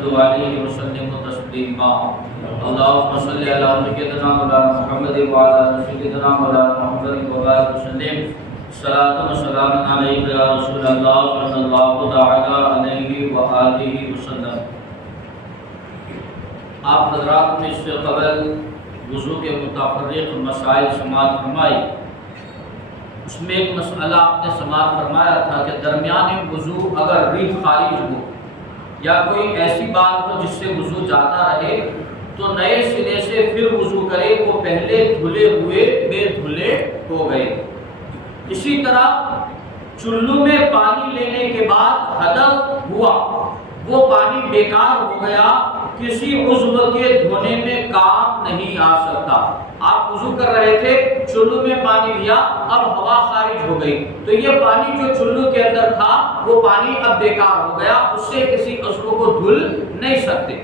علیہ وسلم تسلیما اللهم صل علی سیدنا مولانا محمد وعلى سیدنا مولانا محمد وبارک وسلم صلاۃ و سلام علیک یا رسول اللہ صلی اللہ تعالی علیہ وآلہ وسلم۔ آپ حضرات نے اس سے قبل وضو کے متفرق مسائل سماعت فرمائی، اس میں ایک مسئلہ آپ نے سماعت فرمایا تھا کہ درمیان وضو اگر ریح خارج ہو یا کوئی ایسی بات ہو جس سے وضو جاتا رہے تو نئے سرے سے پھر وضو کرے، وہ پہلے دھلے ہوئے بے دھلے ہو گئے۔ اسی طرح چلو میں پانی لینے کے بعد حدث ہوا، وہ پانی بیکار ہو گیا، کسی عضو کے دھونے میں کام نہیں آ سکتا۔ آپ وضو کر رہے تھے، چلو میں پانی لیا، اب ہوا خارج ہو گئی تو یہ پانی جو چلو کے اندر تھا وہ پانی اب بیکار ہو گیا، اس سے کسی عضو کو دھل نہیں سکتے،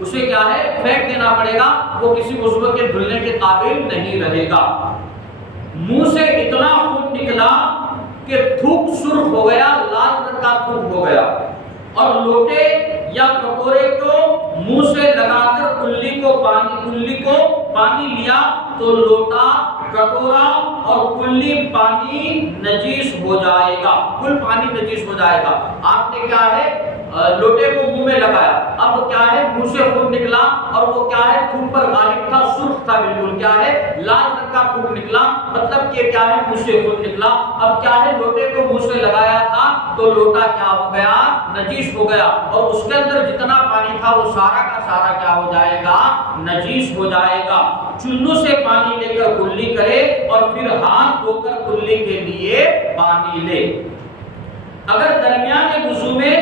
اسے کیا ہے پھینک دینا پڑے گا، وہ کسی عضو کے دھلنے کے قابل نہیں رہے گا۔ منہ سے اتنا خون نکلا کہ تھوک سرخ ہو گیا، لال رنگ کا تھوک ہو گیا، اور لوٹے یا کٹورے کو منہ سے لگا کر کلی کو پانی لیا تو لوٹا، کٹورا اور کلی پانی نجیس ہو جائے گا، کل پانی نجیس ہو جائے گا۔ آپ نے کیا ہے لوٹے کو منہ میں لگایا، اب کیا ہے منہ سے خون نکلا اور وہ کیا ہے تھوک پر غالب تھا، سرخ تھا، بالکل کیا ہے لال رنگ کا تھوک نکلا، مطلب کہ کیا ہے منہ سے خون نکلا، اب کیا ہے لوٹے کو منہ سے لگایا تھا تو لوٹا کیا ہو گیا نجیس ہو گیا، اور اس کے اندر جتنا پانی تھا وہ سارا کا سارا کیا ہو جائے گا نجیس ہو جائے گا۔ چلو سے پانی لے کر کلی کرے اور پھر ہاتھ دھو کر کلی کے لیے پانی لے۔ اگر درمیان وضو میں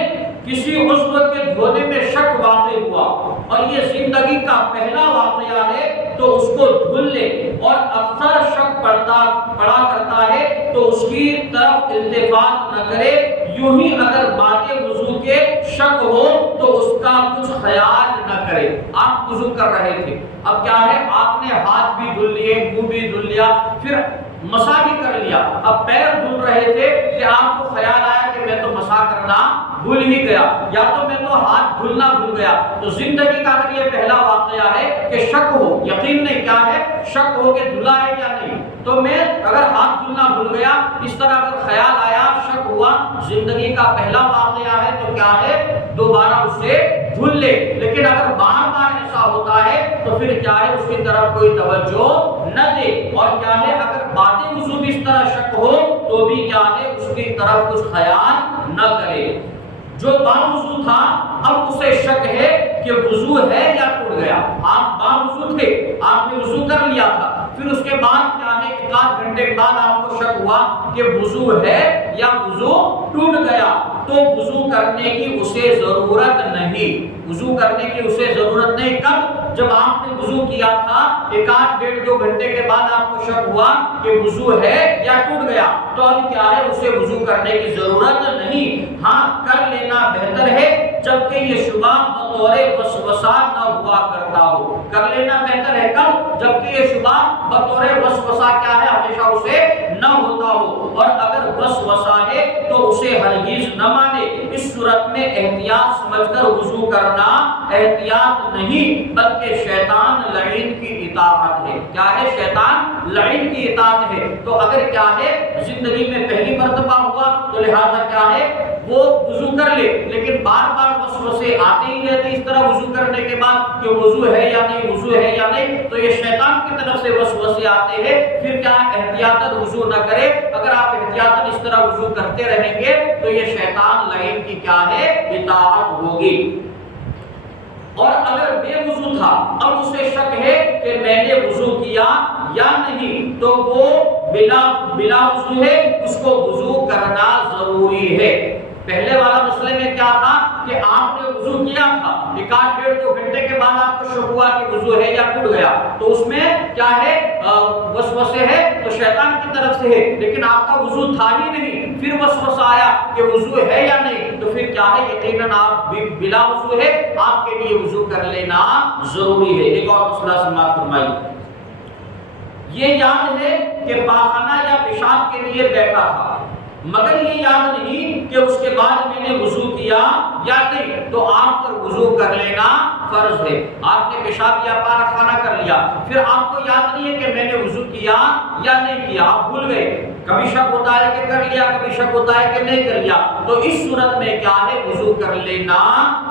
کسی عضو کے دھونے میں شک واقع ہوا اور یہ زندگی کا پہلا واقعہ ہے تو اس کو دھل لے، اور اکثر شک پڑا کرتا ہے تو اس کی طرف التفات نہ کرے، یوں ہی اگر بعد وضو کے شک ہو تو اس کا کچھ خیال نہ کرے۔ آپ وضو کر رہے تھے، اب کیا ہے آپ نے ہاتھ بھی دھل لیے، منہ بھی دھل لیا، پھر مسح بھی کر لیا، اب پیر دھل رہے تھے کہ آپ کو خیال آیا کہ میں تو مسح کرنا بھول ہی گیا، یا تو میں تو ہاتھ دھلنا بھول گیا۔ تو زندگی کا اگر یہ پہلا واقعہ ہے کہ شک ہو، یقین نہیں کیا ہے شک ہو کہ دھلا ہے یا نہیں، تو میں اگر ہاتھ دھلنا بھول گیا، اس طرح اگر خیال آیا، شک ہوا، زندگی کا پہلا واقعہ ہے تو کیا ہے دوبارہ اسے دھل لے۔ لیکن اگر بار بار ایسا ہوتا ہے تو پھر کیا ہے اس کی طرف کوئی توجہ نہ دے، اور کیا ہے اگر بعد وضو بھی اس طرح شک ہو تو بھی کیا ہے اس کی طرف کچھ خیال نہ کرے۔ جو باوضو تھا اب اسے شک ہے کہ وضو ہے یا ٹوٹ گیا، آپ باوضو تھے، آپ نے وضو کر لیا تھا، پھر اس کے بعد کیا ہے ایک آدھ گھنٹے کے بعد آپ کو شک ہوا کہ وضو ہے یا وضو ٹوٹ گیا، تو وضو کرنے کی اسے ضرورت نہیں، وضو کرنے کی اسے ضرورت نہیں۔ کب؟ جب آپ نے وضو کیا تھا ایک آدھ ڈیڑھ دو گھنٹے کے بعد آپ کو شک ہوا کہ وضو ہے یا ٹوٹ گیا، تو اب کیا ہے اسے وضو کرنے کی ضرورت نہیں۔ ہاں کر لینا بہتر ہے جبکہ یہ شبہ بطور وسوسہ نہ ہوا کرتا ہو، کر لینا بہتر ہے کب؟ جبکہ یہ شبہ بطور وسوسہ کیا ہے ہمیشہ اسے نہ ہوتا ہو، اور اگر وسوسہ ہے تو اسے ہرگز نہ مانے۔ اس صورت میں احتیاط سمجھ کر وضو کرنا احتیاط نہیں بلکہ شیطان لعین کی اطاعت ہے۔ کیا ہے؟ شیطان لعین کی اطاعت ہے۔ تو اگر کیا ہے زندگی میں پہلی مرتبہ ہوا تو لہذا کیا ہے وہ وضو کر لے، لیکن بار بار وسوسے آتے ہی رہتے اس طرح وضو کرنے کے بعد کہ وضو ہے یا نہیں، وضو ہے یا نہیں، تو یہ شیطان کی طرف سے وسوسے آتے ہیں، پھر کیا احتیاطاً وضو نہ کرے۔ اگر آپ احتیاطاً اس طرح وضو کرتے رہیں گے تو یہ شیطان لعین کی کیا ہے اطاعت ہوگی۔ اور اگر بے وضو تھا اب اسے شک ہے کہ میں نے وضو کیا یا نہیں، تو وہ بلا وضو ہے، اس کو وضو کرنا ضروری ہے۔ پہلے والا مسئلے میں کیا تھا کہ آپ نے وضو کیا تھا، ایک آدھ ڈیڑھ دو گھنٹے کے بعد آپ کو شک ہوا کہ وضو ہے یا ٹوٹ گیا، تو اس میں کیا ہے وسوسے ہے تو شیطان کی طرف سے ہے، لیکن آپ کا وضو تھا ہی نہیں، پھر وسوسہ آیا کہ وضو ہے یا نہیں، تو پھر کیا ہے یقیناً آپ بلا وضو ہے، آپ کے لیے وضو کر لینا ضروری ہے۔ ایک اور مسئلہ سماعت فرمائی، یہ یاد ہے کہ پاخانہ یا پیشاب کے لیے بیٹھا تھا، مگر یہ یاد نہیں کہ اس کے بعد میں نے وضو کیا یا نہیں، تو آپ پر وضو کر لینا فرض ہے۔ آپ نے پیشاب یا پانا خانہ کر لیا، پھر آپ کو یاد نہیں ہے کہ میں نے وضو کیا یا نہیں کیا، آپ بھول گئے، کبھی شک ہوتا ہے کہ کر لیا، کبھی شک ہوتا ہے کہ نہیں کر لیا، تو اس صورت میں کیا ہے، وضو کر لینا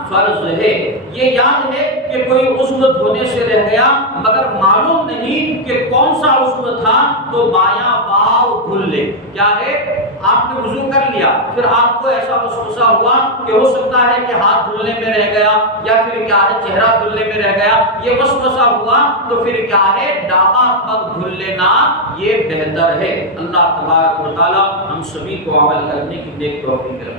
فرض ہے۔ یہ یاد ہے کہ کوئی عضو دھونے سے رہ گیا مگر معلوم نہیں کہ کون سا عضو تھا، تو بایاں پاؤں دھل لے۔ کیا ہے، آپ نے وضو کر لیا، پھر آپ کو ایسا وسوسہ ہوا کہ ہو سکتا ہے کہ ہاتھ دھلنے میں رہ گیا یا پھر کیا ہے چہرہ دھلنے میں رہ گیا، یہ وسوسہ ہوا، تو پھر کیا ہے، ڈاما پگ دھل لینا یہ بہتر ہے۔ اللہ تبارک و تعالی ہم سبھی کو عمل کرنے کی نیک توفیق دے۔